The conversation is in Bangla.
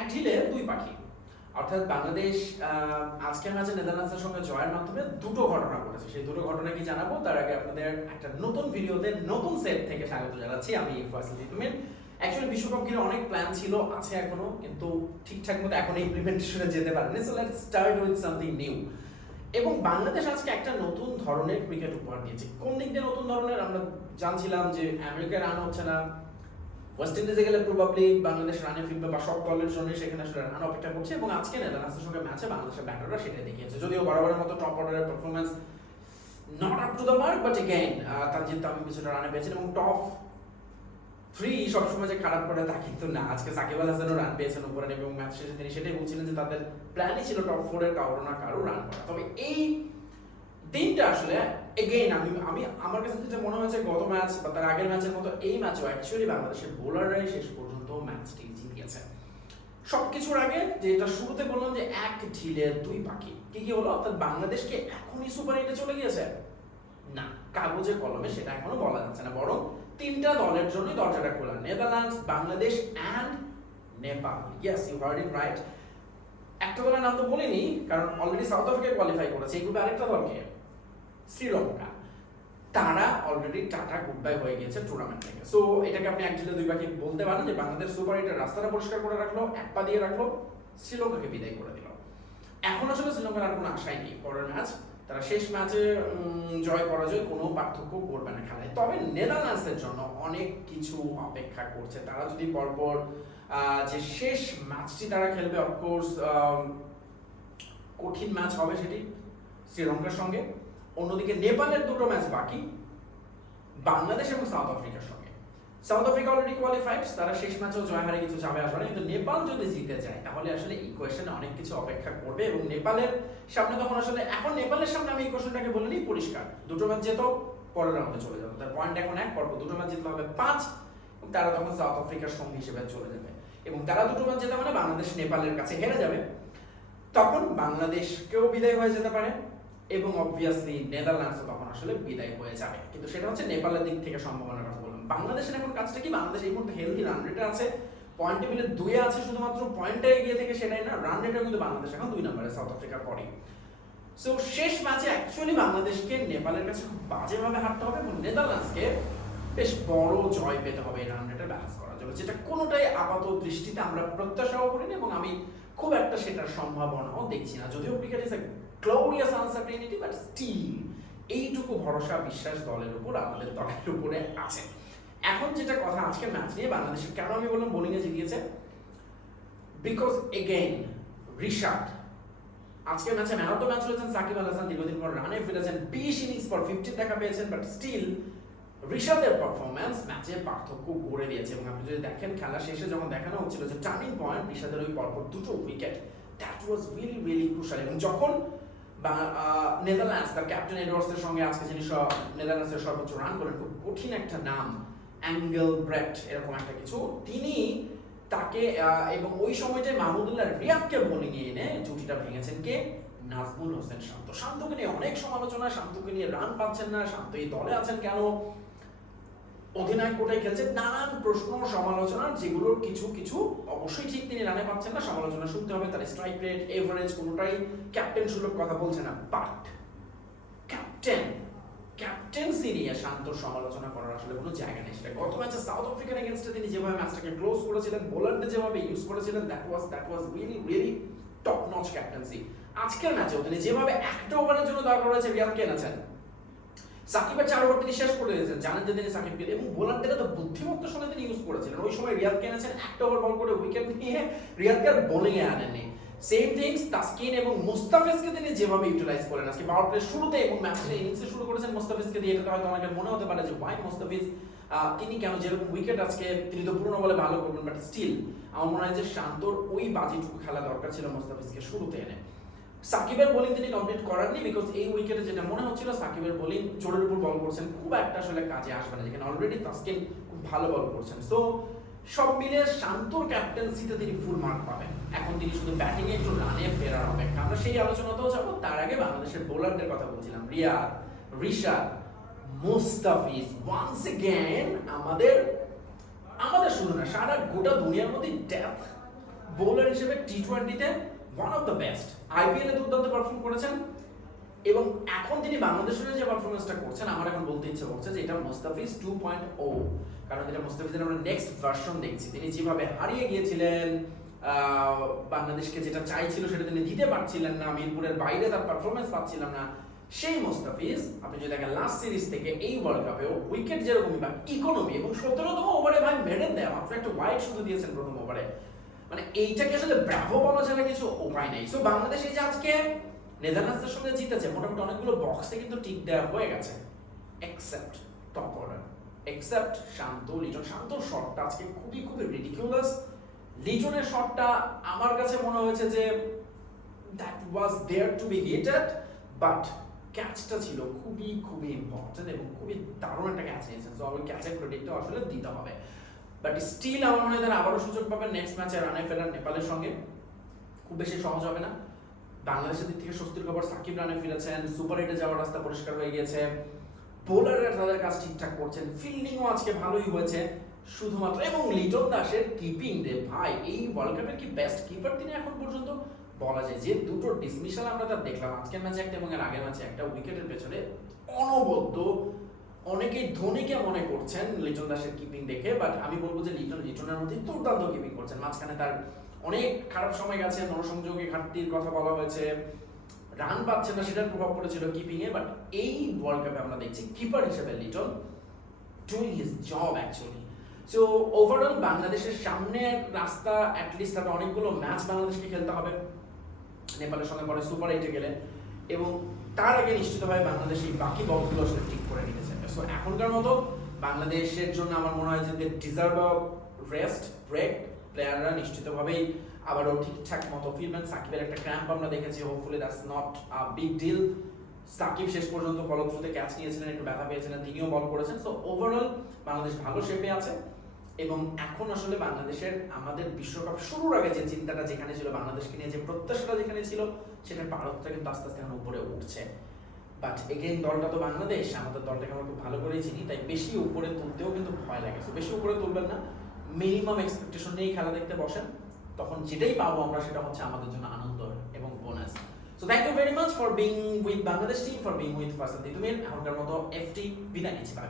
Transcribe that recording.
এক ঢিলে দুই পাখি। অর্থাৎ বাংলাদেশ আজকের ম্যাচে নেদারল্যান্ডসের সঙ্গে জয়ের মাধ্যমে দুটো ঘটনা ঘটেছে। সেই দুটো ঘটনা কি জানাব? তার আগে আপনাদের একটা নতুন ভিডিওতে নতুন সেট থেকে স্বাগত জানাচ্ছি আমি ফয়সাল অ্যাকচুয়ালি বিশ্বকাপ ঘিরে অনেক প্ল্যান ছিল, আছে এখনও, কিন্তু ঠিকঠাক মতো এখন ইমপ্লিমেন্টেশনে যেতে পারেনি। So let's start with something new এবং বাংলাদেশ আজকে একটা নতুন ধরনের ক্রিকেট উপহার দিয়েছে। কোন দিক দিয়ে নতুন ধরনের? আমরা জানছিলাম যে আমেরিকায় রান হচ্ছে না। ওয়েস্ট ইন্ডিজে গেলে প্রবাবলি বাংলাদেশ রানে ফিরবে বা সব দলের জন্য সেখানে আসলে রান অপেক্ষা করছে এবং আজকে নেদারল্যান্ডসের সঙ্গে ম্যাচে বাংলাদেশের ব্যাটাররা সেটা দেখিয়েছে। যদিও বরাবরের মতো টপ অর্ডারের performance not up to the mark but again Tanzid Tamim কিছুটা রানে পেয়েছেন এবং টপ থ্রি সবসময় যে খারাপ করে তা কিন্তু না। আজকে সাকিব আল হাসানও রান পেয়েছেন উপরে এবং ম্যাচ শেষে তিনি সেটাই বলছিলেন যে তাদের প্ল্যানই ছিল টপ ফোরের কারও না কারও রান করা। তবে এই দিনটা আসলে এগেইন আমি আমি, আমার কাছে যেটা মনে হয়েছে গত ম্যাচ বা তার আগের ম্যাচের মতো এই ম্যাচও অ্যাকচুয়ালি বাংলাদেশের বোলাররাই শেষ পর্যন্ত ম্যাচটি জিতিয়েছে। সবকিছুর আগে যেটা শুরুতে বললাম যে এক ঢিলে দুই পাখি কি কি হলো? অর্থাৎ বাংলাদেশকে এখনই সুপার এইটে চলে গিয়েছে? না, কাগজে কলমে সেটা এখনও বলা যাচ্ছে না, বরং তিনটা দলের জন্যই দরজাটা খোলা Netherlands Bangladesh and Nepal yes you heard it right একটা দলের নাম তো বলিনি, কারণ অলরেডি সাউথ আফ্রিকা কোয়ালিফাই করেছে, এই গ্রুপে আরেকটা দলকে। শ্রীলঙ্কা। তারা অলরেডি টাটা গুড বাই হয়ে গিয়েছে টুর্নামেন্ট থেকে। সো এটাকে আপনি এক ঢিলে দুই বাকি বলতে পারেন যে বাংলাদেশ সুপার এটা রাস্তাটা পরিষ্কার করে রাখল, এক পা দিয়ে রাখল, শ্রীলঙ্কাকে বিদায় করে দিল। এখন আসলে শ্রীলঙ্কার আর কোনো আশাই নেই। পরের ম্যাচ, তারা শেষ ম্যাচে জয়, পরাজয় কোনো পার্থক্য করবে না খেলায়। তবে নেদারল্যান্ডসের জন্য অনেক কিছু অপেক্ষা করছে। তারা যদি পরপর যে শেষ ম্যাচটি তারা খেলবে অফকোর্স কঠিন ম্যাচ হবে সেটি শ্রীলঙ্কার সঙ্গে। অন্যদিকে নেপালের দুটো ম্যাচ বাকি, বাংলাদেশ এবং সাউথ আফ্রিকার সঙ্গে। সাউথ আফ্রিকা অলরেডি কোয়ালিফাইড তারা শেষ ম্যাচেও জয় হারে কিছু যাবে আসবে কিন্তু নেপাল যদি জিতে যায়, তাহলে আসলে ইকুয়েশনে অনেক কিছু অপেক্ষা করবে এবং নেপালের সামনে তখন আসলে, এখন নেপালের সামনে আমি ইকুয়েশনটাকে বলে নিই পরিষ্কার। দুটো ম্যাচ যেত পরের রাউন্ডে চলে যাবে। তার পয়েন্ট এখন এক পর্ব দুটো ম্যাচ জিততে হবে পাঁচ তারা তখন সাউথ আফ্রিকার সঙ্গে হিসেবে চলে যাবে। এবং তারা দুটো ম্যাচ জেতা মানে বাংলাদেশ নেপালের কাছে হেরে যাবে। তখন বাংলাদেশকেও বিদায় হয়ে যেতে পারে। এবং অবভিয়াসলি নেদারল্যান্ডসও তখন আসলে বিদায় হয়ে যাবে। কিন্তু সেটা হচ্ছে নেপালের দিক থেকে সম্ভাবনার কথা বললাম। বাংলাদেশের এখন কাজটা কি? বাংলাদেশ এই মুহূর্তে হেলদি রান রেটে আছে। পয়েন্ট টেবিলে দুয়ে আছে শুধুমাত্র। পয়েন্টে এগিয়ে থেকে সেটাই না। রান রেটে কিন্তু বাংলাদেশ এখন দুই নম্বরে সাউথ আফ্রিকার পরে সো শেষ ম্যাচে অ্যাকচুয়ালি বাংলাদেশকে নেপালের কাছে খুব বাজেভাবে হারতে হবে এবং নেদারল্যান্ডসকে বেশ বড় জয় পেতে হবে রান রেটে ব্যালেন্স করার জন্য। যেটা কোনোটাই আপাত দৃষ্টিতে আমরা প্রত্যাশাও করিনি এবং আমি খুব একটা সেটার সম্ভাবনাও দেখছি না। যদিও cricket is glorious uncertainty but still এইটুকু ভরসা, বিশ্বাস দলের উপর আমাদের দলের উপরে আছে। এখন যেটা কথা আজকে ম্যাচ নিয়ে বাংলাদেশের, কেন আমি বললাম বোলিংয়ে জিতিয়েছে? বিকজ এগেইন রিশাদ, আজকের ম্যাচে ম্যান অফ দ্য ম্যাচ হয়েছেন সাকিব আল হাসান, দীর্ঘদিন পর রানে ফিরেছেন, বিশ ইনিংস পর ফিফটিন দেখা পেয়েছেন বাট স্টিল ঋষাদের পারফরম্যান্স ম্যাচে পার্থক্য গড়ে দিয়েছে এবং আপনি যদি দেখেন, খেলা শেষে যখন দেখানো হচ্ছিল যে টার্নিং পয়েন্ট ঋষাদের ওই পরপর দুটো wicket that was really really crucial এবং যখন নেদারল্যান্ডস তার ক্যাপ্টেন এডওয়ার্ডসের সঙ্গে আজকে যিনি নেদারল্যান্ডসের সর্বোচ্চ রান করেন, খুব কঠিন একটা নাম অ্যাঙ্গেল ব্রেট এরকম একটা কিছু। তিনি তাকে এবং ওই সময়টায় মাহমুদুল্লাহ রিয়াদকে বোলিং এনে জুটিটা ভেঙেছেন কে? নাজমুল হোসেন শান্ত। শান্তকে নিয়ে অনেক সমালোচনা, শান্তকে নিয়ে রান পাচ্ছেন না, শান্ত এই দলে আছেন কেন? অধিনায়ক কোটায় খেলছে? নানান প্রশ্ন, সমালোচনা, যেগুলোর কিছু কিছু অবশ্যই ঠিক তিনি রানে পাচ্ছেন না। সমালোচনা শুনতে হবে, তার স্ট্রাইক রেট এভারেজ কোনোটাই ক্যাপ্টেন সুলভ কথা বলছে না। বাট ক্যাপ্টেন ক্যাপ্টেন্সি নিয়ে শান্তর সমালোচনা করার আসলে কোনো জায়গা নেই সেটা গত ম্যাচে সাউথ আফ্রিকান এগেনস্টে তিনি যেভাবে ম্যাচটাকে ক্লোজ করেছিলেন বোলারদের যেভাবে ইউজ করেছিলেন that was that was really really top notch captaincy আজকের ম্যাচেও তিনি যেভাবে একটা ওভারের জন্য দরকার রয়েছে রিয়াদকে এনেছেন। সাকিবের চার ওভার তিনি শেষ করে দিয়েছেন, জানেন যে তিনি সাকিব সাকিবকে এবং বোলারদের তো বুদ্ধিমত্তার সঙ্গে তিনি ইউজ করেছিলেন। ওই সময় রিয়াদকে এনেছেন, একটা ওভার বল করে উইকেট নিয়ে রিয়াদকে আর এ আনেননি। সেম থিংস তাসকিন এবং মুস্তাফিজকে তিনি যেভাবে ইউটিলাইজ করেন আজকে। পাওয়ার প্লে শুরুতে এবং ম্যাচের ইনিংসে শুরু করেছেন মুস্তাফিজকে দিয়ে এটা হয়তো অনেকের মনে হতে পারে যে ওয়াই মুস্তাফিজ তিনি কেন যেরকম উইকেট আজকে তিনি তো পুরনো বলে ভালো করবেন বাট স্টিল আমার মনে হয় যে শান্তর ওই বাজিটুকু খেলা দরকার ছিল মুস্তাফিজকে শুরুতে এনে। সাকিবের বোলিং তিনি কমপ্লিট করাননি বিকজ এই উইকেটে যেটা মনে হচ্ছিল, সাকিবের বোলিং জোরের উপর বল করছেন, খুব একটা আসলে কাজে আসবে না, যেখানে অলরেডি তাসকিন খুব ভালো বল করছেন। সো সব মিলে শান্তর ক্যাপ্টেন্সিতে তিনি ফুল মার্ক পাবেন। এখন তিনি শুধু ব্যাটিং এ একটু রানে ফেরার অপেক্ষা আমরা সেই আলোচনাতেও যাব, তার আগে বাংলাদেশের বোলারদের কথা বলছিলাম। রিয়াদ, রিশাদ, মুস্তাফিজ ওয়ান্স এগেন আমাদের আমাদের শুধু না, সারা গোটা দুনিয়ার মধ্যে ডেপথ বোলার হিসেবে টি টোয়েন্টিতে one of the best IPL দুর্দান্ত পারফর্ম করেছেন এবং এখন তিনি বাংলাদেশের যে পারফরমেন্সটা করছেন, আমার এখন বলতে ইচ্ছে করছে যে এটা মোস্তাফিজ টু পয়েন্ট ও কারণ এটা মোস্তাফিজের আমরা নেক্সট ভার্সন দেখছি। তিনি যেভাবে হারিয়ে গিয়েছিলেন বাংলাদেশকে যেটা চাইছিল সেটা তিনি দিতে পারছিলেন না, মিরপুরের বাইরে তার পারফরমেন্স পাচ্ছিলাম না। সেই মোস্তাফিজ, আপনি যদি দেখেন লাস্ট সিরিজ থেকে এই ওয়ার্ল্ড কাপেও উইকেট যেরকমই বা ইকোনমি এবং সতেরোতম ওভারে ভাই মেডেল দেয়, মাত্র একটা ওয়াইড শুধু দিয়েছেন প্রথম ওভারে মানে এইটাকে আসলে ব্রাভো বলা ছাড়া কিছু উপায় নেই। সো বাংলাদেশ এই যে আজকে নেদারল্যান্ডসের সঙ্গে জিতেছে, মোটামুটি অনেকগুলো বক্সে কিন্তু টিক দেওয়া হয়ে গেছে। Except top order except Shanto, Liton. Shanto শটটা আজকে খুবই খুবই রিডিকিউলাস লিটনের শটটা আমার কাছে মনে হয়েছে যে that was there to be hitted but ক্যাচটা ছিল খুবই খুবই ইম্পর্টেন্ট এবং খুবই দারুণ একটা ক্যাচ নিয়েছেন সো ওই ক্যাচের ক্রেডিটটা আসলে দিতে হবে। বাট স্টিল আমার মনে হয় তারা আবারও সুযোগ পাবেন নেক্সট ম্যাচে রানে ফেরার নেপালের সঙ্গে। খুব বেশি সহজ হবে না। বাংলাদেশের দিক থেকে স্বস্তির খবর সাকিব রানে ফিরেছেন সুপার হিটে যাওয়ার রাস্তা পরিষ্কার হয়ে গিয়েছে। বোলাররা তাদের কাজ ঠিকঠাক করছেন ফিল্ডিংও আজকে ভালোই হয়েছে। শুধুমাত্র এবং লিটন দাসের কিপিং রে ভাই, এই ওয়ার্ল্ড কাপের কি বেস্ট কিপার তিনি এখন পর্যন্ত? বলা যায় যে দুটো ডিসমিশাল আমরা তার দেখলাম। আজকের ম্যাচে একটা এবং এর আগের ম্যাচে একটা। উইকেটের পেছনে অনবদ্য অনেকেই ধোনিকে মনে করছেন লিটন দাসের কিপিং দেখে বাট আমি বলব যে লিটন, লিটনের মধ্যে দুর্দান্ত কিপিং করছেন। মাঝখানে তার অনেক খারাপ সময় গেছে, মনোসংযোগে ঘাটতির কথা বলা হয়েছে। রান পাচ্ছে না, সেটার প্রভাব পড়েছিল কিপিং এ বাট এই ওয়ার্ল্ড কাপে আমরা দেখছি কিপার হিসেবে Liton doing his job actually so overall বাংলাদেশের সামনে রাস্তা অ্যাটলিস্ট তাদের অনেকগুলো ম্যাচ বাংলাদেশকে খেলতে হবে। নেপালের সঙ্গে পরে সুপার এইটে গেলে এবং তার আগে নিশ্চিতভাবে বাংলাদেশ এই বাকি বলগুলো আসলে ঠিক করে নিতে চায় সো এখনকার মতো বাংলাদেশের জন্য আমার মনে হয় যে ডিজার্ভ রেস্ট ব্রেক প্লেয়াররা নিশ্চিতভাবেই আবারও ঠিকঠাক মতো ফিরবেন সাকিবের একটা ক্র্যাম্প আমরা দেখেছি। Hopefully that's not a big deal Shakib শেষ পর্যন্ত ফলশ্রুতে ক্যাচ নিয়েছিলেন, একটু ব্যথা পেয়েছিলেন, তিনিও বল করেছেন। সো ওভারঅল বাংলাদেশ ভালো শেপে আছে এবং এখন আসলে বাংলাদেশের আমাদের বিশ্বকাপ শুরুর আগে যে চিন্তাটা যেখানে ছিল, বাংলাদেশকে নিয়ে যে প্রত্যাশাটা যেখানে ছিল, সেটার পারতটা কিন্তু আস্তে আস্তে এখন উপরে উঠছে। বাট এগেইন দলটা তো বাংলাদেশ আমাদের দলটাকে আমরা খুব ভালো করেই চিনি, তাই বেশি উপরে তুলতেও কিন্তু ভয় লাগে। বেশি উপরে তুলবেন না মিনিমাম এক্সপেকটেশন নিয়েই খেলা দেখতে বসেন। তখন যেটাই পাবো আমরা, সেটা হচ্ছে আমাদের জন্য আনন্দ এবং bonus so thank you very much for being with Bangladesh team for being with first তুমি এখনকার মতো এফটি বিদায় নিচ্ছি বাই